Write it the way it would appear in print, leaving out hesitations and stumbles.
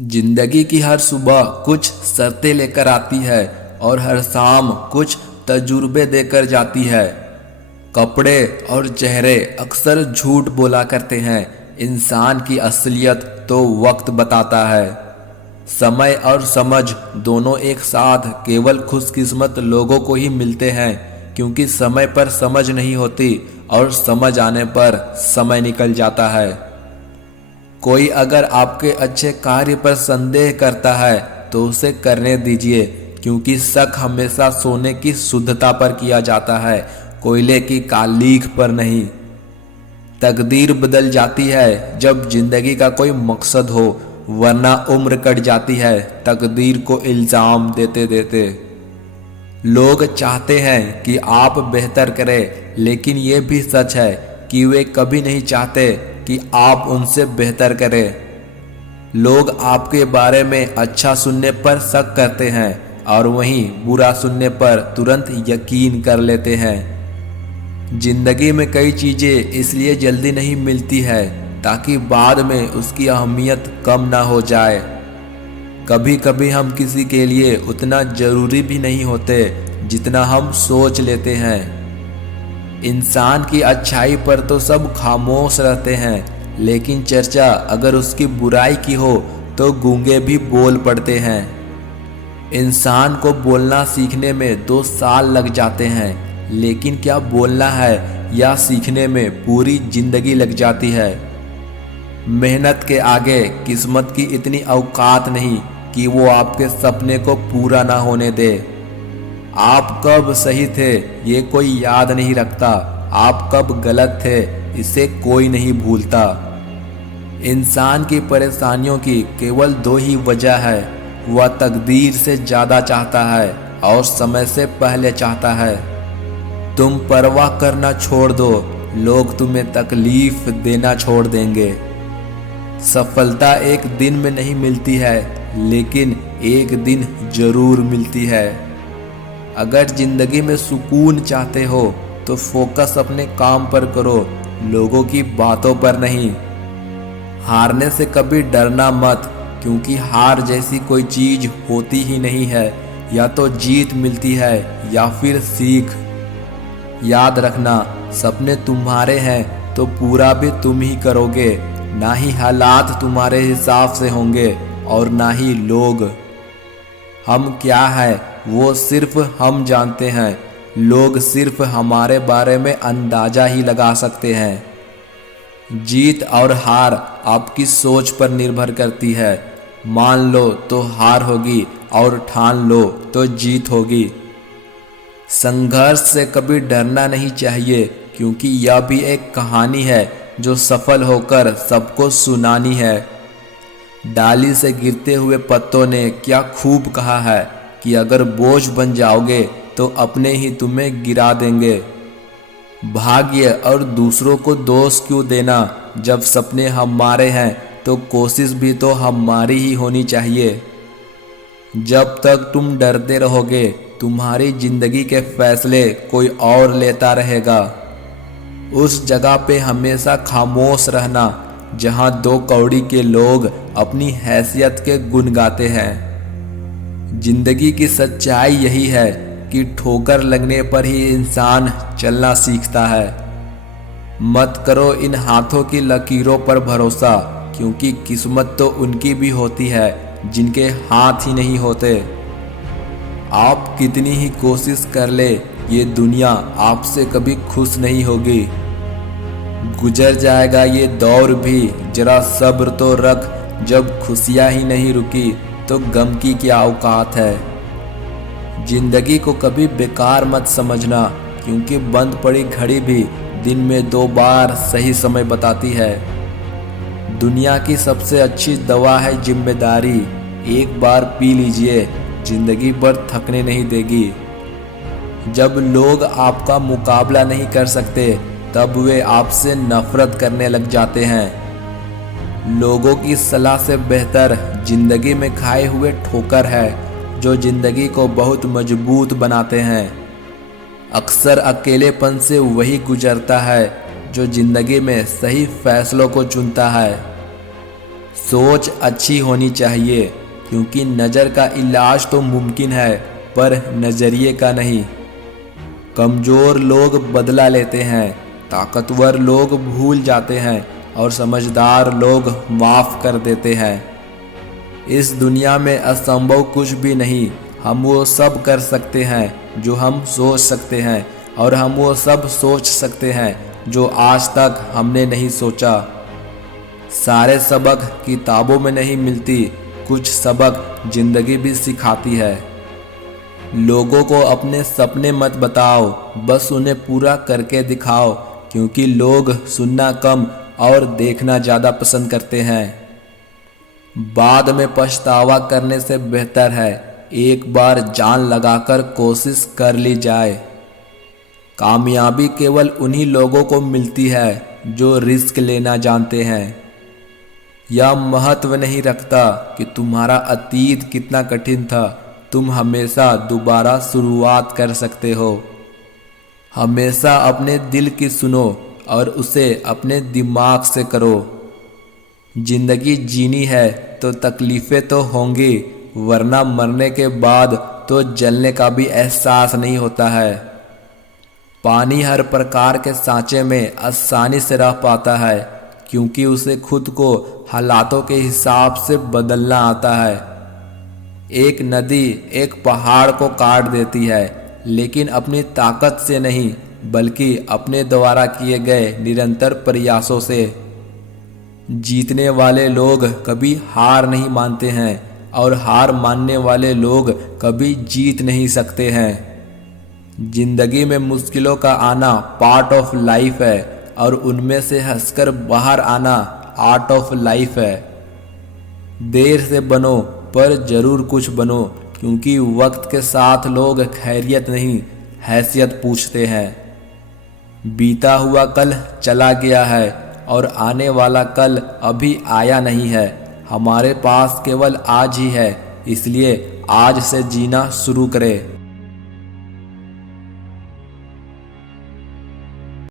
जिंदगी की हर सुबह कुछ शर्तें लेकर आती है और हर शाम कुछ तजुर्बे देकर जाती है। कपड़े और चेहरे अक्सर झूठ बोला करते हैं, इंसान की असलियत तो वक्त बताता है। समय और समझ दोनों एक साथ केवल खुशकिस्मत लोगों को ही मिलते हैं, क्योंकि समय पर समझ नहीं होती और समझ आने पर समय निकल जाता है। कोई अगर आपके अच्छे कार्य पर संदेह करता है तो उसे करने दीजिए, क्योंकि शक हमेशा सोने की शुद्धता पर किया जाता है, कोयले की कालीख पर नहीं। तकदीर बदल जाती है जब जिंदगी का कोई मकसद हो, वरना उम्र कट जाती है तकदीर को इल्जाम देते देते। लोग चाहते हैं कि आप बेहतर करें, लेकिन ये भी सच है कि वे कभी नहीं चाहते कि आप उनसे बेहतर करें। लोग आपके बारे में अच्छा सुनने पर शक करते हैं और वहीं बुरा सुनने पर तुरंत यकीन कर लेते हैं। जिंदगी में कई चीज़ें इसलिए जल्दी नहीं मिलती है ताकि बाद में उसकी अहमियत कम ना हो जाए। कभी कभी हम किसी के लिए उतना ज़रूरी भी नहीं होते जितना हम सोच लेते हैं। इंसान की अच्छाई पर तो सब खामोश रहते हैं, लेकिन चर्चा अगर उसकी बुराई की हो तो गूंगे भी बोल पड़ते हैं। इंसान को बोलना सीखने में 2 साल लग जाते हैं, लेकिन क्या बोलना है या सीखने में पूरी जिंदगी लग जाती है। मेहनत के आगे किस्मत की इतनी औकात नहीं कि वो आपके सपने को पूरा ना होने दे। आप कब सही थे ये कोई याद नहीं रखता, आप कब गलत थे इसे कोई नहीं भूलता। इंसान की परेशानियों की केवल 2 ही वजह है, वह तकदीर से ज़्यादा चाहता है और समय से पहले चाहता है। तुम परवाह करना छोड़ दो, लोग तुम्हें तकलीफ देना छोड़ देंगे। सफलता एक दिन में नहीं मिलती है, लेकिन एक दिन जरूर मिलती है। अगर जिंदगी में सुकून चाहते हो तो फोकस अपने काम पर करो, लोगों की बातों पर नहीं। हारने से कभी डरना मत, क्योंकि हार जैसी कोई चीज होती ही नहीं है। या तो जीत मिलती है या फिर सीख। याद रखना, सपने तुम्हारे हैं तो पूरा भी तुम ही करोगे, ना ही हालात तुम्हारे हिसाब से होंगे और ना ही लोग। हम क्या है वो सिर्फ हम जानते हैं, लोग सिर्फ हमारे बारे में अंदाजा ही लगा सकते हैं। जीत और हार आपकी सोच पर निर्भर करती है। मान लो तो हार होगी और ठान लो तो जीत होगी। संघर्ष से कभी डरना नहीं चाहिए, क्योंकि यह भी एक कहानी है जो सफल होकर सबको सुनानी है। डाली से गिरते हुए पत्तों ने क्या खूब कहा है कि अगर बोझ बन जाओगे तो अपने ही तुम्हें गिरा देंगे। भाग्य और दूसरों को दोष क्यों देना, जब सपने हमारे हैं तो कोशिश भी तो हमारी ही होनी चाहिए। जब तक तुम डरते रहोगे तुम्हारी जिंदगी के फैसले कोई और लेता रहेगा। उस जगह पे हमेशा खामोश रहना जहां 2 कौड़ी के लोग अपनी हैसियत के गुण गाते हैं। जिंदगी की सच्चाई यही है कि ठोकर लगने पर ही इंसान चलना सीखता है। मत करो इन हाथों की लकीरों पर भरोसा, क्योंकि किस्मत तो उनकी भी होती है जिनके हाथ ही नहीं होते। आप कितनी ही कोशिश कर ले, ये दुनिया आपसे कभी खुश नहीं होगी। गुजर जाएगा ये दौर भी, जरा सब्र तो रख, जब खुशियां ही नहीं रुकी तो गम की क्या औकात है। जिंदगी को कभी बेकार मत समझना, क्योंकि बंद पड़ी घड़ी भी दिन में 2 बार सही समय बताती है। दुनिया की सबसे अच्छी दवा है जिम्मेदारी, एक बार पी लीजिए, जिंदगी भर थकने नहीं देगी। जब लोग आपका मुकाबला नहीं कर सकते तब वे आपसे नफरत करने लग जाते हैं। लोगों की सलाह से बेहतर जिंदगी में खाए हुए ठोकर है, जो जिंदगी को बहुत मजबूत बनाते हैं। अक्सर अकेलेपन से वही गुजरता है जो जिंदगी में सही फैसलों को चुनता है। सोच अच्छी होनी चाहिए, क्योंकि नज़र का इलाज तो मुमकिन है पर नज़रिए का नहीं। कमज़ोर लोग बदला लेते हैं, ताकतवर लोग भूल जाते हैं और समझदार लोग माफ़ कर देते हैं। इस दुनिया में असंभव कुछ भी नहीं। हम वो सब कर सकते हैं जो हम सोच सकते हैं, और हम वो सब सोच सकते हैं जो आज तक हमने नहीं सोचा। सारे सबक किताबों में नहीं मिलती, कुछ सबक ज़िंदगी भी सिखाती है। लोगों को अपने सपने मत बताओ, बस उन्हें पूरा करके दिखाओ, क्योंकि लोग सुनना कम और देखना ज़्यादा पसंद करते हैं। बाद में पछतावा करने से बेहतर है एक बार जान लगाकर कोशिश कर ली जाए। कामयाबी केवल उन्हीं लोगों को मिलती है जो रिस्क लेना जानते हैं। यह महत्व नहीं रखता कि तुम्हारा अतीत कितना कठिन था, तुम हमेशा दोबारा शुरुआत कर सकते हो। हमेशा अपने दिल की सुनो और उसे अपने दिमाग से करो। जिंदगी जीनी है तो तकलीफ़ें तो होंगी, वरना मरने के बाद तो जलने का भी एहसास नहीं होता है। पानी हर प्रकार के सांचे में आसानी से रह पाता है, क्योंकि उसे खुद को हालातों के हिसाब से बदलना आता है। एक नदी एक पहाड़ को काट देती है, लेकिन अपनी ताकत से नहीं, बल्कि अपने द्वारा किए गए निरंतर प्रयासों से। जीतने वाले लोग कभी हार नहीं मानते हैं, और हार मानने वाले लोग कभी जीत नहीं सकते हैं। जिंदगी में मुश्किलों का आना पार्ट ऑफ लाइफ है, और उनमें से हंसकर बाहर आना आर्ट ऑफ लाइफ है। देर से बनो पर जरूर कुछ बनो, क्योंकि वक्त के साथ लोग खैरियत नहीं, हैसियत पूछते हैं। बीता हुआ कल चला गया है, और आने वाला कल अभी आया नहीं है। हमारे पास केवल आज ही है, इसलिए आज से जीना शुरू करें।